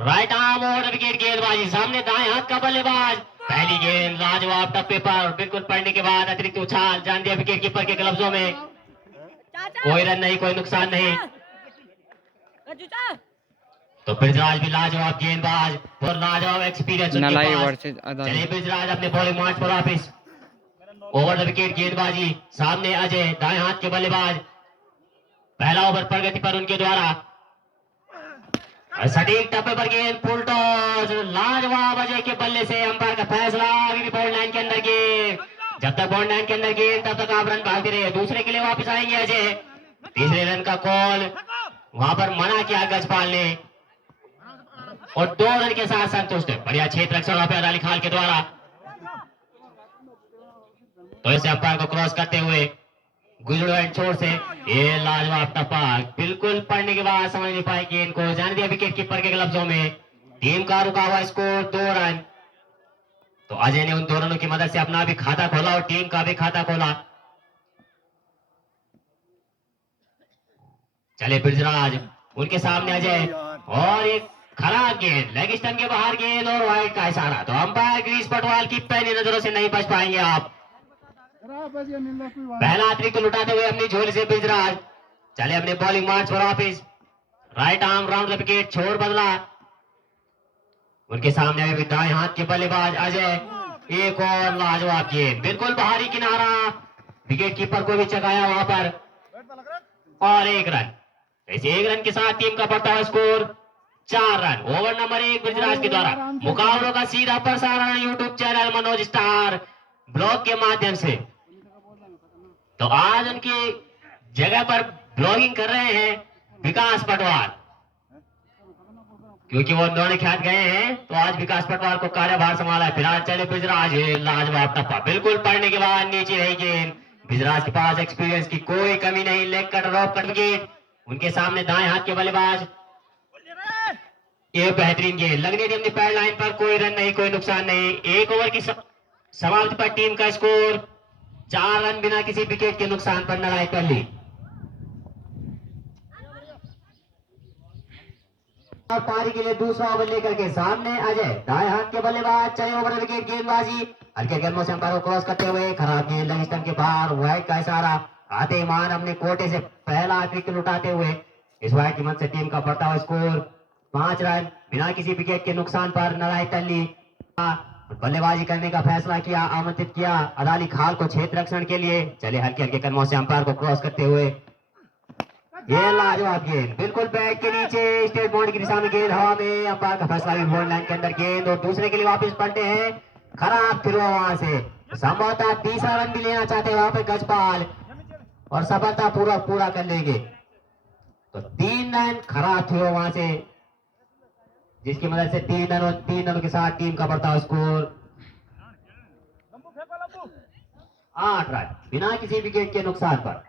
Right arm और wicket गेंदबाजी सामने दाएं हाथ का बल्लेबाज। पहली गेंद लाजवाब टप्पे पर बिल्कुल पड़ने के बाद अतिरिक्त उछाल जान दिया विकेट कीपर के ग्लव्सों में। कोई रन नहीं, कोई नुकसान नहीं। तो ब्रिजराज भी लाजवाब गेंदबाज और लाजवाब एक्सपीरियंस उनके पास। चलिए ब्रिजराज अपने बॉलिंग मार्च पर वापिस। ओवर द विकेट गेंदबाजी सामने अजय दाएं हाथ के बल्लेबाज। पहला ओवर प्रगति पर उनके द्वारा सटीक टप्पे पर गेंद फुल टॉस लाजवाब अजय के बल्ले से अंपायर का फैसला बॉल लाइन के अंदर गेंद। जब तक बॉल लाइन के अंदर गेंद तब तक आप रन भागते रहे। दूसरे के लिए वापस आएंगे अजय। तीसरे रन का कॉल वहां पर मना किया गजपाल ने और 2 रन के साथ संतुष्ट है। बढ़िया क्षेत्र रक्षण अंपायर अली खान के द्वारा। तो इसे अंपायर को क्रॉस करते हुए गुजरो एंड छोर से ये लाजवाब टप्पा बिल्कुल पड़ने के बाद समझ नहीं पाए गेंद को जाने दिया विकेट कीपर के ग्लव्सों में। टीम का रुका हुआ स्कोर 2 रन। तो अजय ने उन 2 रनों की मदद से अपना भी खाता खोला और टीम का भी खाता खोला। चले ब्रिजराज उनके सामने अजय और एक खराब गेंद लेग स्टंप के बाहर गेंद और वाइड का इशारा। तो अंपायर गिरीश पटवाल की पैनी नजरों से नहीं बच पाएंगे आप। पहला अतिरिक्त लुटाते हुए अपनी झोली से ब्रिजराज चले अपने बॉलिंग मार्च पर वापिस। Right arm round the wicket छोड़ बदला। उनके सामने अभी दाएं हाथ के बल्लेबाज अजय एक और लाजवाब गेंद बिल्कुल बाहरी किनारा। विकेट कीपर को भी चकाया वहां पर और 1 रन। इस 1 रन के साथ टीम का बढ़ता हुआ score 4 run. Over number 1 Brijraj के द्वारा मुकाबलों का सीधा प्रसारण YouTube channel Manoj star blog के माध्यम से। तो आज उनकी जगह पर ब्लॉगिंग कर रहे हैं विकास पटवाल क्योंकि वो दोनों ख्यात गए हैं। तो आज विकास पटवाल को कार्यभार संभाला है। फिलहाल चले ब्रिजराज लाजवाब टप्पा बिल्कुल पड़ने के बाद नीचे रही गेंद। ब्रिजराज के पास एक्सपीरियंस की कोई कमी नहीं। लेग कट रॉप कट गेंद उनके सामने दाएं हाथ के बल्लेबाज। ये बेहतरीन गेंद लगने दी अपनी पैड लाइन पर। कोई रन नहीं, कोई नुकसान नहीं। 1 ओवर की समाप्ति पर टीम का स्कोर 4 रन बिना किसी विकेट के नुकसान पर लड़ाई कर ली। और पारी के लिए दूसरा ओवर लेकर के सामने अजय दाएं हाथ के बल्लेबाज। चले ओवर विकेट गेंदबाजी हल्के गेंदों से अंपायर को क्रॉस करते हुए खराब गेंद लेग स्टंप के बाहर। वाइड का इशारा आते ही मान अपने कोटे से पहला अतिरिक्त लुटाते हुए इस वाइड की मदद से टीम का बढ़ता हुआ स्कोर 5 रन बिना किसी विकेट के नुकसान पर लड़ाई कर ली। बल्लेबाजी करने का फैसला किया, आमंत्रित किया अदाली खाल को क्षेत्र रक्षण के लिए। चले हल्के हल्के कदमों से अंपायर को क्रॉस करते हुए ये लाजवाब गेंद बिल्कुल बैट के नीचे स्टेट बोर्ड की दिशा में गेंद हवा में। अंपायर का फैसला भी बॉल लाइन के अंदर गेंद और दूसरे के लिए वापस पलटे हैं। खराब फिर वहां से संभवतः तीसरा रन भी लेना चाहते हैं वहां पे गजपाल और सफलता पूरा कर लेंगे। तो 3 रन खराब थे वहां से जिसकी मदद से 3 रनों के साथ टीम का बढ़ता स्कोर 8 रन बिना किसी विकेट के नुकसान पर।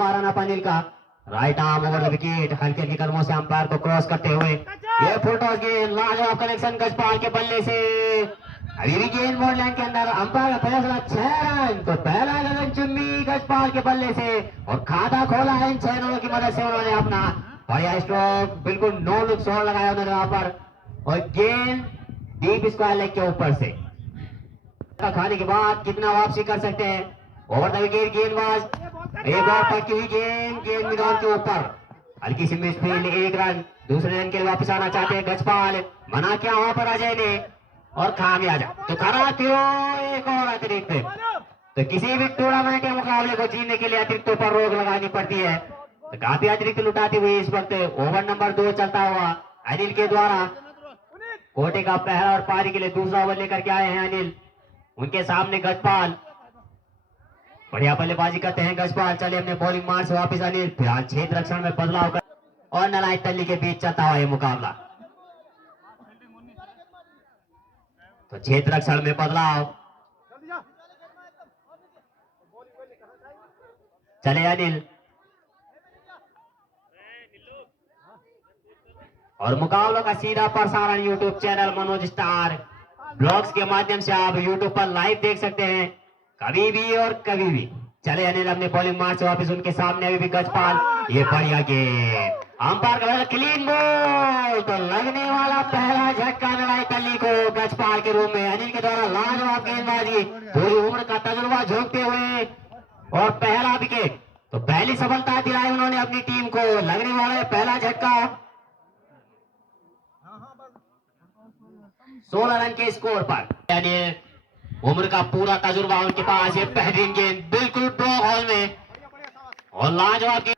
महाराणा पानिल का right arm over the wicket हल्के हल्के कदमों से अंपायर को क्रॉस करते हुए ये फुल टॉस गेंद लाजवाब कनेक्शन गजपाल के बल्ले से। अभी भी गेंद बॉल लाइन के अंदर अंपायर का फैसला 6 रन। तो पहला रन चुम्बी गजपाल के बल्ले से और खाता खोला है इन 6 रनों की मदद से उन्होंने अपना बढ़िया स्ट्रोक बिल्कुल नो लुक शॉट लगाया उन्होंने वहां पर और गेंद डीप स्क्वायर लेग के ऊपर से खाने के बाद कितना वापसी कर सकते हैं। ओवर द विकेट गेंदबाज एक और पक्की हुई गेंद मैदान के ऊपर हल्की सी मिस फील्ड 1 रन। दूसरे रन के लिए वापस आना चाहते हैं गजपाल मना किया वहां पर अजय ने और खामियाजा। तो खरा एक और अतिरिक्त। तो किसी भी टूर्नामेंट के मुकाबले को जीतने के लिए अतिरिक्तों पर रोक लगानी पड़ती है। तो काफी अतिरिक्त लुटाते हुए इस वक्त ओवर नंबर 2 चलता हुआ अनिल के द्वारा कोटे का पहला और पारी के लिए दूसरा ओवर लेकर के आए हैं अनिल। उनके सामने गजपाल बढ़िया बल्लेबाजी करते हैं गजपाल। चले अपने बॉलिंग मार्च से वापस अनिल। फिलहाल क्षेत्र रक्षण में बदलाव कर और नलाई तल्ली के बीच चलता हुआ ये मुकाबला। तो क्षेत्र रक्षण में बदलाव चले अनिल और मुकाबलों का सीधा प्रसारण YouTube channel Manoj star blogs के माध्यम से आप यूट्यूब पर लाइव देख सकते हैं कभी भी और कभी भी। चले अनिल अपने बॉलिंग मार्च वापस उनके सामने अभी भी गजपाल ये बढ़िया गेंद अंपायर का फैसला क्लीन बॉल, तो लगने वाला पहला झटका लड़ाई तल्ली को गजपाल के रूप में अनिल के द्वारा लाजवाब गेंदबाजी, पूरी उम्र का तजुर्बा झोंकते हुए और पहला विकेट। तो पहली सफलता दिलाई उन्होंने अपनी टीम को, लगने वाला पहला झटका। 16 रन के स्कोर पर, यानी उम्र का पूरा तजुर्बा उनके पास है। बेहतरीन गेंद बिल्कुल ब्लॉक हॉल में और लाजवाब गेंद।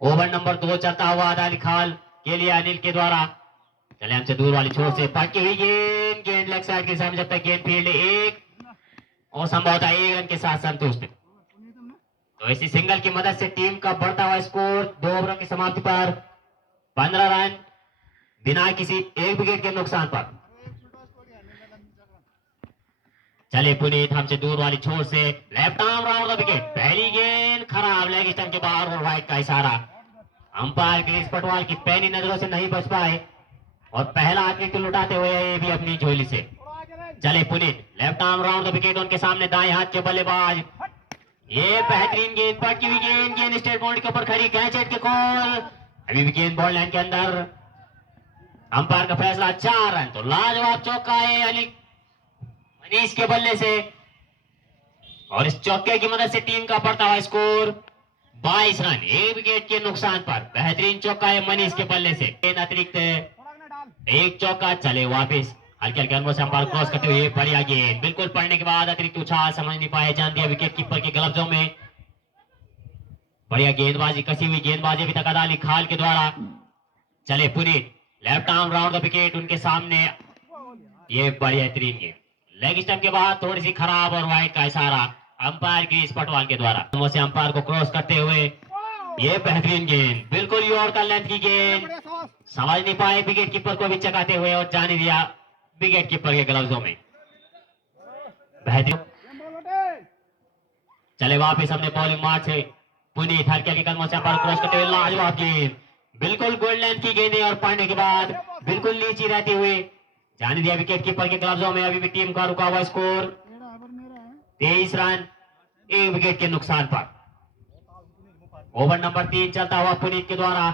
ओवर नंबर 2 चलता हुआ अली खाल के लिए अनिल के द्वारा, चले हमसे दूर वाली छोर से पटकी हुई गेंद, गेंद लेग साइड के सामने, जब तक गेंद फील्ड एक और संभवतः 1 रन के साथ संतुष्ट। तो इसी सिंगल की मदद से टीम का बढ़ता हुआ स्कोर 2 ओवरों की समाप्ति पर 15 रन बिना किसी एक विकेट के नुकसान पर। चले पुनीत हमसे दूर वाली छोर से left arm round the wicket, पहली गेंद खराब, लेग स्टंप के बाहर और वाइड का इशारा। अंपायर गिरीश पटवाल की पैनी नजरों से नहीं बच पाए और पहला विकेट लुटाते हुए ये भी अपनी झोली से। चले Puneet left arm round the wicket, उनके सामने दाएं हाथ के बल्लेबाज, ये बेहतरीन गेंद, पटकी हुई गेंद, गेंद स्टेट बाउंड्री के ऊपर खड़ी, कैच एट के कॉल, अभी भी गेंद बॉल लाइन के अंदर। अंपायर का फैसला 4 रन, तो लाजवाब चौका है अली मनीष के बल्ले से और इस चौके की मदद से टीम का बढ़ता हुआ स्कोर 22 रन, 1 विकेट के नुकसान पर। बेहतरीन चौका है मनीष के बल्ले से, अतिरिक्त एक चौका। चले वापस हल्के हल्के अनुभव से अंपायर क्रॉस करते हुए बढ़िया गेंद, बिल्कुल पड़ने के बाद अतिरिक्त उछाल, समझ नहीं पाए, जान दिया विकेट कीपर के ग्लव्सों में। बढ़िया गेंदबाजी, कसी हुई गेंदबाजी अभी तक अली खाल के द्वारा। चले Puneet left arm round the wicket, उनके सामने ये बढ़िया बेहतरीन गेंद, लेग स्टंप के बाद थोड़ी सी खराब और वाइड का इशारा अंपायर गिरीश पटवाल के द्वारा। से अंपायर को क्रॉस करते हुए ये बेहतरीन गेंद, बिल्कुल यॉर्कर लेंथ की गेंद, समझ नहीं पाए विकेट कीपर को भी चकाते हुए और जाने दिया विकेट कीपर के ग्लव्सों में। बेहतरीन। चले वापस अपने बॉलिंग मार्च से पुनीत हल्के हल्के कदमों से अंपायर क्रॉस करते हुए लाजवाब गेंद, बिल्कुल गोल्ड लेंथ की गेंद और पड़ने के बाद बिल्कुल नीचे रहते हुए जाने दिया विकेट कीपर के ग्लव्सों में। अभी भी टीम का रुका हुआ स्कोर 23 रन, 1 विकेट के नुकसान पर। ओवर नंबर 3 चलता हुआ पुनीत के द्वारा,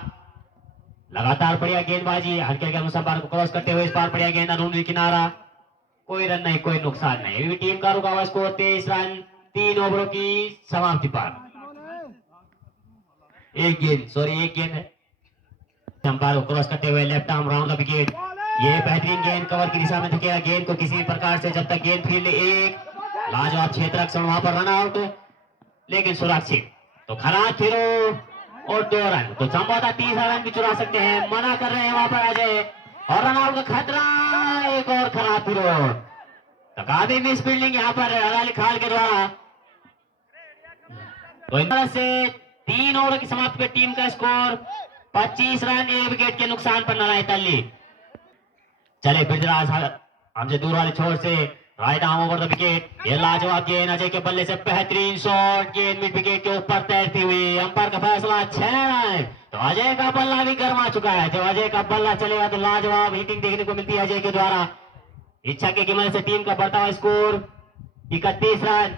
लगातार बढ़िया गेंदबाजी, हल्के हल्के अंपायर को क्रॉस करते हुए इस बार बढ़िया गेंद अंदरूनी किनारा, कोई रन नहीं, कोई नुकसान नहीं। अभी भी टीम का रुका हुआ स्कोर 23 रन, 3 ओवरों की समाप्ति पर। एक गेंद है, अंपायर को क्रॉस करते हुए left arm round the wicket, ये बेहतरीन गेंद कवर की दिशा में धकेला गेंद को किसी प्रकार से, जब तक गेंद फील्ड एक, लाजवाब क्षेत्ररक्षण, वहां पर रन आउट लेकिन सुरक्षित। तो खराब फिरो और 2 रन, तो संभवतः 30 रन भी चुरा सकते हैं, मना कर रहे हैं वहां पर अजय, और रन आउट का खतरा, एक और खराब फिरो, तो काफी मिस फील्डिंग यहाँ पर अली खाल के द्वारा। तो इन तरह से 3 ओवर की समाप्ति पे टीम का स्कोर 25 रन, 1 विकेट के नुकसान पर नारायण तल्ली। चले ब्रिजराज हमसे दूर वाले छोर से right arm over the wicket, ये लाजवाब गेंद अजय के बल्ले से, बेहतरीन शॉट, गेंद मिड विकेट के ऊपर तैरती हुई, अंपायर का फैसला 6 रन, तो अजय का बल्ला भी गर्मा चुका है। जब अजय का बल्ला चलेगा तो लाजवाब हिटिंग देखने को मिलती है अजय के द्वारा। इच्छा के मदद से टीम का बढ़ता हुआ स्कोर 31 रन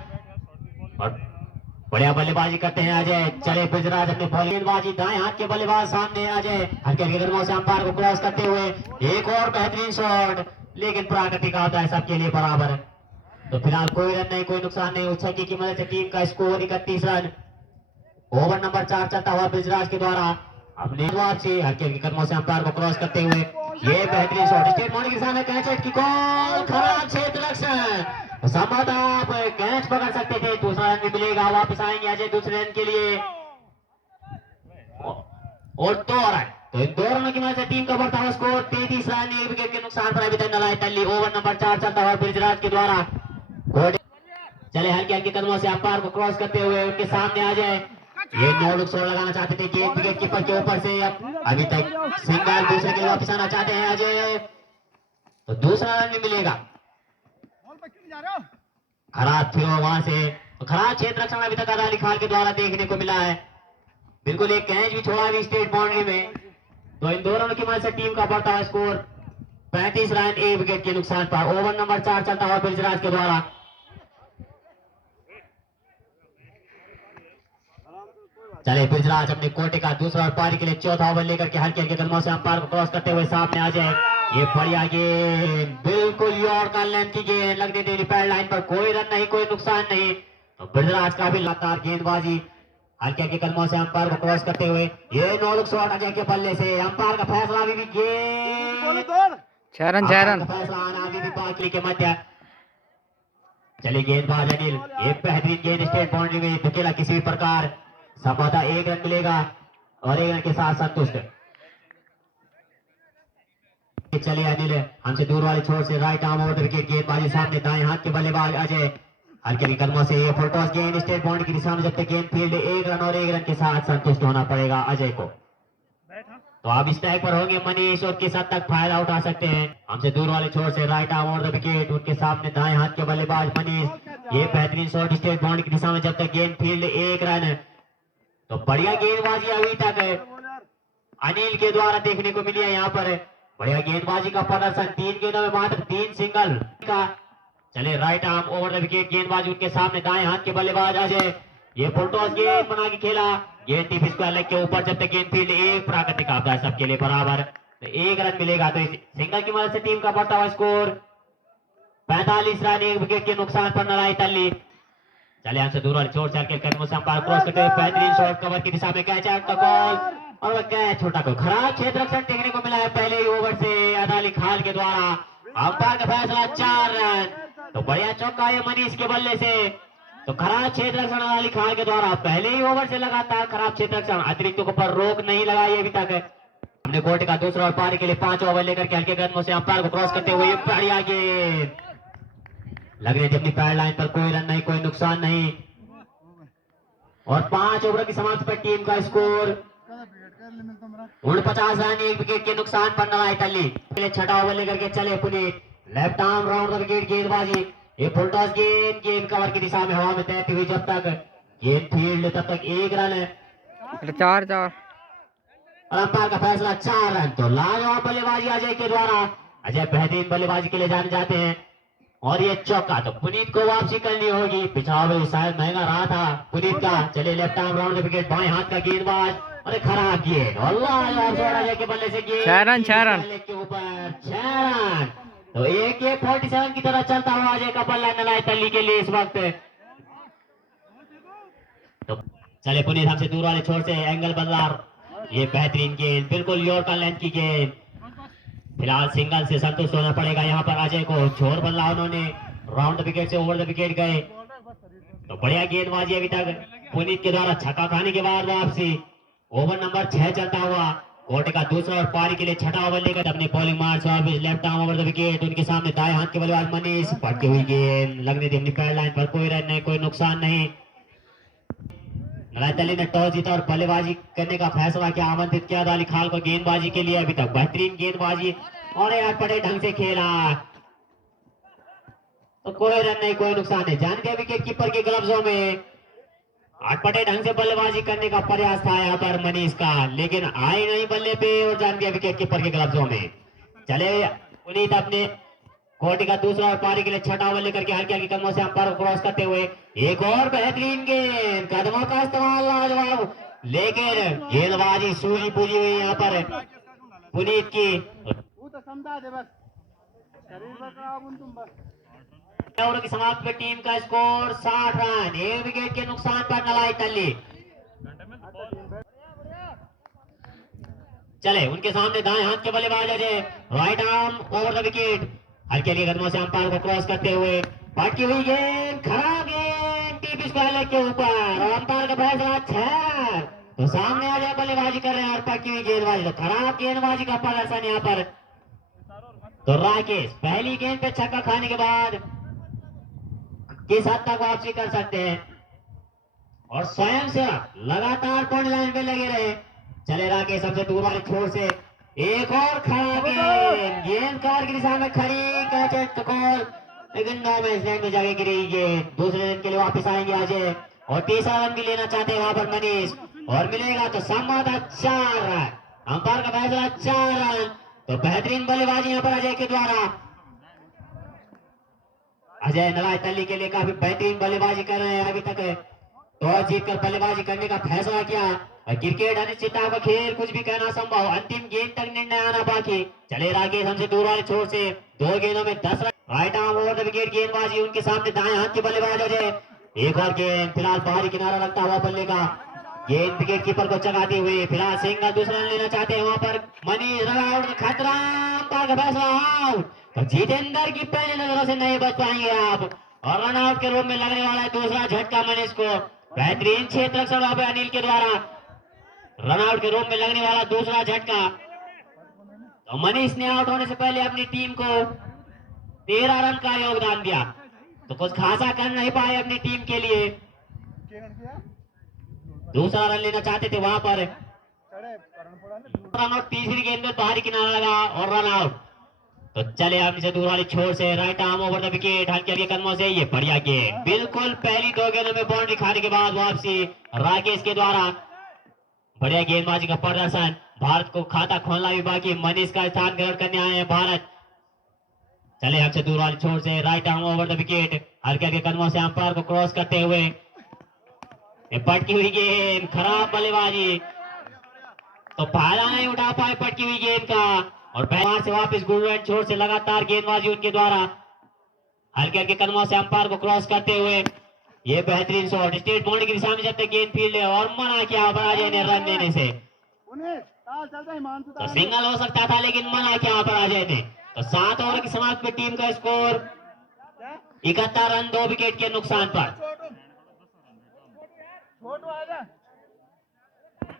और बढ़िया बल्लेबाजी करते हैं अजय। चले ब्रिजराज अपने बल्लेबाजी, दाएं हाथ के बल्लेबाज सामने अजय, हल्के हल्के कदमों से अंपायर को क्रॉस करते हुए एक और बेहतरीन शॉट, लेकिन प्राकृतिक आता है सबके लिए बराबर। तो फिलहाल कोई रन नहीं, कोई नुकसान नहीं, उछक्की की मदद से टीम का स्कोर 31 रन। ओवर नंबर 4 चलता हुआ ब्रिजराज के द्वारा, अपने वापसी हल्के हल्के कदमों से अंपायर को क्रॉस करते हुए ये बेहतरीन शॉट, स्टेट बाउंड्री के सामने कैच एट की कॉल, खराब क्षेत्ररक्षण, संभवतः आप कैच पकड़ सकते थे, दूसरा रन भी मिलेगा, वापस आएंगे अजय दूसरे रन के लिए और 2 रन। तो इन 2 रनों की मदद से टीम का बढ़ता हुआ स्कोर 33 रन, 1 विकेट के नुकसान पर अभी तक नारायण तल्ली। ओवर नंबर 4 चलता हुआ ब्रिजराज के द्वारा, चले हल्के हल्के कदमों से अंपायर को क्रॉस करते हुए उनके सामने आ जाए, ये नो लुक शॉट लगाना चाहते थे, गेंद विकेट कीपर के ऊपर से, अभी तक सिंगल, दूसरे के लिए वापस आना चाहते हैं अजय, तो दूसरा रन भी मिलेगा। खराब थी वहां से, तो खराब क्षेत्र रक्षण अभी तक अली खाल के द्वारा देखने को मिला है, बिल्कुल एक कैच भी छोड़ा भी स्टेट बाउंड्री में। तो इन 2 रनों की मदद से टीम का बढ़ता हुआ स्कोर 35 रन, 1 विकेट के नुकसान पर। ओवर नंबर 4 चलता हुआ ब्रिजराज के द्वारा, चले बिजराज अपने कोटे का दूसरा पारी के लिए चौथा ओवर लेकर के हल्के हल्के कदमों से अंपायर को क्रॉस करते हुए सामने आ जाए। ये बढ़िया गेंद, बिल्कुल यॉर्कर लेंथ की गेंद, लगने देनी पैड लाइन पर, कोई रन नहीं, कोई नुकसान नहीं। तो बिजराज का भी लगातार गेंदबाजी हल्के हल्के कदमों से अंपायर को क्रॉस करते हुए, ये नो लुक शॉट अजय के बल्ले से, अंपायर का फैसला अभी भी गेंद, 6 रन 6 रन। फैसला आना अभी भी बाकी के मध्य। चले गेंदबाज अनिल, ये बेहतरीन गेंद स्टेट बाउंड्री में धकेला, किसी भी प्रकार संभवतः 1 रन मिलेगा और 1 रन के साथ संतुष्ट। चले अनिल हमसे दूर वाले छोर से right arm over the wicket, गेंदबाजी सामने, दाएं हाथ के बल्लेबाज अजय हल्के हल्के कदमों से, ये फुल टॉस गेंद स्टेट बाउंड्री की दिशा में, जब तक गेंद फील्ड 1 रन और 1 रन के साथ संतुष्ट होना पड़ेगा अजय को। तो आप स्ट्राइक पर होंगे मनीष और किस हद तक फायदा उठा सकते हैं। हमसे दूर वाले छोर से right arm over the wicket, उनके सामने दाएं हाथ के बल्लेबाज मनीष, ये बेहतरीन शॉट स्टेट बाउंड्री की दिशा में, जब तक गेंद फील्ड 1 रन। तो बढ़िया गेंदबाजी अभी तक अनिल के द्वारा देखने को मिली है यहाँ पर। बढ़िया गेंदबाजी का प्रदर्शन, 3 गेंदों में मात्र 3 सिंगल का। चले right arm over the wicket, गेंदबाजी उनके सामने, दाएं हाथ के बल्लेबाज अजय, ये फुल टॉस गेंद बना के खेला, गेंद टीप स्क्वायर लेग के ऊपर, जब तक गेंद फील्ड 1, प्राकृतिक आपदा है सबके लिए बराबर, तो 1 रन मिलेगा। तो इस सिंगल की मदद से टीम का बढ़ता हुआ स्कोर 45 रन, 1 विकेट के नुकसान पर नलाई तल्ली। चले हमसे दूर वाले छोर चल के कदमों से अंपायर क्रॉस करते हुए, बेहतरीन शॉट कवर की दिशा में, कैच आउट का कॉल, और वह कैच छोटा को खराब क्षेत्र रक्षण देखने को मिला है पहले ही ओवर से अदा अली खान के द्वारा। अंपायर का फैसला 4 रन। तो बढ़िया चौका है मनीष के बल्ले से। तो खराब क्षेत्र रक्षण अदा अली खान के द्वारा पहले ही ओवर से लगातार खराब क्षेत्र रक्षण, अतिरिक्तों पर रोक नहीं लगाई अभी तक। हमने कोर्ट का दूसरा और पारी के लिए 5 ओवर लेकर के हल्के कदमों से अंपायर को क्रॉस करते हुए, बढ़िया गेंद, लग रही थी अपनी पैड लाइन पर, कोई रन नहीं, कोई नुकसान नहीं। और 5 ओवर की समाप्ति पर टीम का स्कोर 49 रन, 1 विकेट के नुकसान पर नलाई तल्ली। पहले छठा ओवर लेकर के चले Puneet, left arm round the wicket गेंदबाजी, ये फुल टॉस गेंद, गेंद कवर की दिशा में हवा में तैरती हुई, जब तक गेंद फील्ड तब तक 1 रन है 4 4। और अंपायर का फैसला 4 रन। तो लाजवाब बल्लेबाजी अजय के द्वारा, अजय बेहतरीन बल्लेबाजी के लिए जाने जाते हैं। और ये चौका, तो पुनीत को वापसी करनी होगी, पिछड़ा ओवर शायद महंगा रहा था पुनीत का। चले left arm round the wicket, बाएं हाथ का गेंदबाज, और खराब गेंद, अजय के बल्ले से गेंद 6 रन 6 रन। के ऊपर 6 रन। तो एक 47 की तरह चलता हुआ अजय का बल्ला नलाई तल्ली के लिए इस वक्त। तो चले पुनीत हमसे दूर वाले छोर से एंगल बदला, ये बेहतरीन गेंद, बिल्कुल यॉर्कर लेंथ की गेंद, फिलहाल सिंगल से संतुष्ट होना पड़ेगा यहाँ पर अजय को। छोर बदला उन्होंने, राउंड द विकेट से ओवर द विकेट गए। तो बढ़िया गेंदबाजी अभी तक पुनीत के द्वारा, छक्का खाने के बाद वापसी, ओवर नंबर 6 चलता हुआ। कोर्ट का दूसरा और पारी के लिए छठा ओवर लेकर अपने bowling March, left arm over the wicket, उनके सामने दाएं हाथ के बल्लेबाज मनीष, पटकी हुई गेंद, लगने दी अपनी पैड लाइन पर, कोई रन नहीं, कोई नुकसान नहीं। नलाई तल्ली ने टॉस जीता और बल्लेबाजी करने का फैसला किया, आमंत्रित किया अली खान को गेंदबाजी के लिए। अभी तक बेहतरीन गेंदबाजी और यार बड़े ढंग से खेला, तो कोई रन नहीं, कोई नुकसान नहीं। जान के विकेट कीपर के ग्लव्सों में अटपटे ढंग से बल्लेबाजी करने का प्रयास था यहाँ पर मनीष का, लेकिन आई नहीं बल्ले पे और जान गया विकेट कीपर के ग्लव्सों में। चले पुनीत अपने कोर्ट का दूसरा और पारी के लिए छठा ओवर लेकर के हल्के हल्के कदमों से अंपायर को क्रॉस करते हुए, एक और बेहतरीन गेंद, कदमों का इस्तेमाल लाजवाब, लेकिन गेंदबाजी सूझी पूजी हुई यहाँ पर पुनीत की। ओवर की समाप्ति में टीम का स्कोर 60 रन, 1 विकेट के नुकसान पर नलाई तल्ली। चले उनके सामने दाएं हाथ के बल्लेबाज Ajay, right arm over the wicket, हल्के हल्के कदमों से अंपायर को क्रॉस करते हुए, पटकी हुई गेंद, खराब गेंद, टीप स्क्वायर लेग के ऊपर, और अंपायर का फैसला 6। तो सामने अजय बल्लेबाजी कर रहे हैं और पटकी हुई गेंदबाजी, तो खराब गेंदबाजी का प्रदर्शन यहाँ पर। तो राकेश पहली गेंद पे छक्का खाने के बाद किस हद तक वापसी कर सकते हैं, और स्वयं से लगातार पॉइंट लाइन पे लगे रहे। चले राकेश सबसे दूर वाले छोर से, एक और खराब गेंद, गेंद कवर की दिशा में खड़ी, कैच एट द कॉल, लेकिन नो मैच लैंड में जाके गिरी गेंद। दूसरे दिन के लिए वापस आएंगे अजय, और तीसरा रन भी लेना चाहते हैं वहां पर मनीष, और मिलेगा तो संवादा 4 रन, अंपायर का फैसला 4 रन। तो बेहतरीन बल्लेबाजी यहाँ पर अजय के द्वारा, अजय नलाई तल्ली के लिए काफी बेहतरीन बल्लेबाजी कर रहे हैं अभी तक। टॉस जीतकर बल्लेबाजी करने का फैसला किया। और क्रिकेट अनिश्चितता का खेल, कुछ भी कहना संभव, अंतिम गेंद तक निर्णय आना बाकी। चले राकेश हमसे दूर वाले छोर से 2 गेंदों में 10 run. Right arm over the wicket गेंदबाजी उनके सामने दाएं हाथ के बल्लेबाज अजय। एक और गेंद, फिलहाल बाहरी किनारा लगता हुआ बल्ले का गेंद विकेट कीपर को चगाते हुए फिलहाल सिंगल, दूसरा रन लेना चाहते हैं वहां पर मनीष। रन आउट का खतरा, अंपायर का फैसला आउट। तो जितेंद्र की पहली नजरों से नहीं बच पाएंगे आप, और रन आउट के रूप में लगने वाला है दूसरा झटका मनीष को। बेहतरीन क्षेत्र रक्षण वहां पे अनिल के द्वारा, रन आउट के रूप में लगने वाला दूसरा झटका। तो मनीष ने आउट होने से पहले अपनी टीम को 13 रन का योगदान दिया, तो कुछ खासा कर नहीं पाए अपनी टीम के लिए। दूसरा रन लेना चाहते थे वहां पर, रन आउट। तीसरी गेंद में बाहरी किनारा लगा और रन आउट। तो चले हमसे दूर वाली छोर से right arm over the wicket, हल्के हल्के कदमों से ये बढ़िया गेंद, बिल्कुल पहली 2 गेंदों में बाउंड्री खाने के बाद वापसी राकेश के द्वारा। बढ़िया गेंदबाजी का प्रदर्शन, भारत को खाता खोलना भी बाकी। मनीष का स्थान ग्रहण करने आए हैं भारत। चले हमसे दूर वाली छोर से right arm over the wicket, हल्के हल्के कदमों से अंपायर को क्रॉस करते हुए ये पटकी हुई गेंद, खराब बल्लेबाजी, तो फायदा नहीं उठा पाए पटकी हुई गेंद का। और से वापस गुडलैंड छोर से लगातार गेंदबाजी उनके द्वारा, हल्के हल्के कदमों से अंपायर को क्रॉस करते हुए ये बेहतरीन शॉट स्टेट बाउंड्री की दिशा में जब तक गेंद फील्ड है, और मना किया पराजय ने रन देने से। तो सिंगल हो सकता था लेकिन मना किया पराजय ने। तो 7 ओवर की समाप्ति में टीम का स्कोर 71 रन 2 विकेट के नुकसान पर।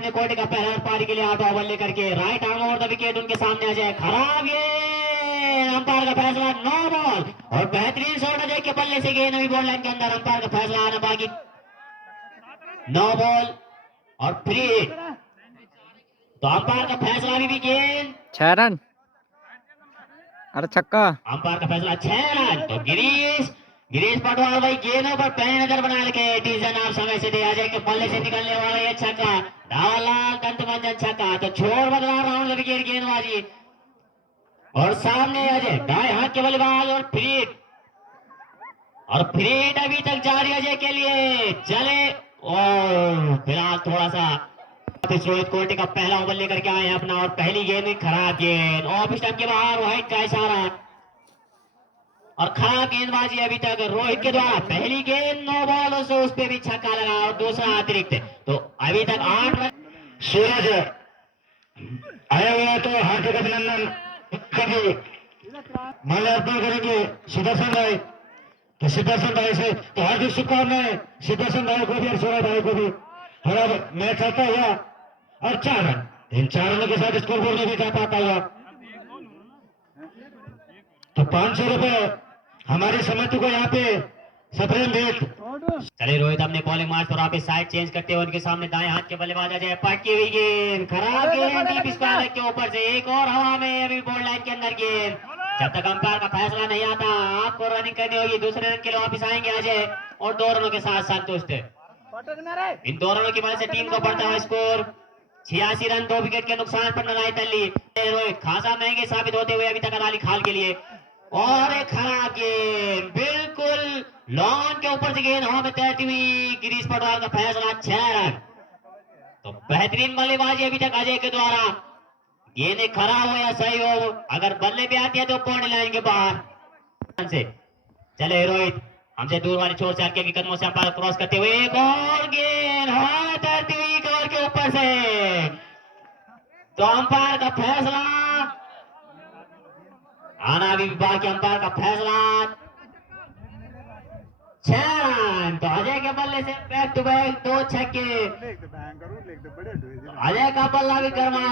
कोटे का पहला पारी के लिए 8 ओवर लेकर के right arm over the wicket उनके सामने आ जाए, खराब गेंद, अंपायर का फैसला 9 बॉल। और बेहतरीन शॉट अजय के बल्ले से गेंद अभी बॉल लाइन के अंदर, अंपायर का फैसला आना बाकी। 9 बॉल और फ्री हिट, तो अंपायर का फैसला अभी भी गेंद 6 रन, अरे छक्का। अंपायर का फैसला 6 रन। तो गिरीश पटवाल भाई गेंदों पर पहली नजर बना के डिसीजन आप समय से दे। अजय के बल्ले से निकलने वाला ये छक्का, रावलाल दंतमंजन छक्का। तो छोड़ बदला राउंड विकेट गेंदबाजी, और सामने अजय दाएं हाथ के बल्लेबाज, और फ्री हिट अभी तक जारी अजय के लिए। चले और फिलहाल थोड़ा सा रोहित कोटे का पहला ओवर लेकर के आए हैं अपना, और पहली गेंद में खराब गेंद, ऑफ स्टंप के बाहर व्हाइट का इशारा, और खराब गेंदबाजी अभी तक रोहित के द्वारा। पहली गेंद 9 बॉलों से उस पे भी छक्का लगा, और दूसरा अतिरिक्त, तो अभी तक 8 रन। सूरज आया हुआ तो हार्दिक अभिनंदन कभी माल्यार्पण करेंगे सुदर्शन राय। तो सुदर्शन राय से तो हार्दिक शुभकामनाएं सुदर्शन राय को भी और सौरभ राय को भी। और अब मैच चलता हुआ और 4 रन, इन 4 रनों के साथ स्कोर बोर्ड में भी जा पाता हुआ। तो 500 रुपए हमारे समिति को यहाँ पे सप्रेम भेंट। चले रोहित अपने बॉलिंग मार्च पर वापस साइड चेंज करते हुए उनके सामने दाएं हाथ के बल्लेबाज अजय, पटकी हुई गेंद, खराब गेंद डीप स्क्वायर के ऊपर से, एक और हवा में अभी बॉल लाइन के अंदर गेंद। जब तक अंपायर का फैसला नहीं आता आपको रनिंग करनी होगी। दूसरे रन के लिए वापस आएंगे अजय, और 2 रनों के साथ संतुष्ट। इन 2 रनों की वजह से टीम को बढ़ता है स्कोर 86 रन 2 विकेट के नुकसान पर नलाई तल्ली। रोहित खासा महंगे साबित होते हुए अभी तक अदाली खाल के लिए, और एक खराब गेंद, बिल्कुल लॉन के ऊपर से गेंद हवा में तैरती हुई। गिरीश पटवाल का फैसला 6 रन। तो बेहतरीन बल्लेबाजी अभी तक अजय के द्वारा। गेंद खराब हो या सही हो, अगर बल्ले भी आती है तो पॉइंट लाइन के बाहर से। चले रोहित हमसे दूर वाली छोर से हल्के की कदमों से अंपायर क्रॉस करते हुए, एक और गेंद हवा में तैरती हुई कवर के ऊपर से। तो अंपायर का फैसला आना भी बाकी, अंपायर का फैसला 6 रन। तो अजय के बल्ले से बैक टू बैक 2 छक्के, अजय का बल्ला भी गरमा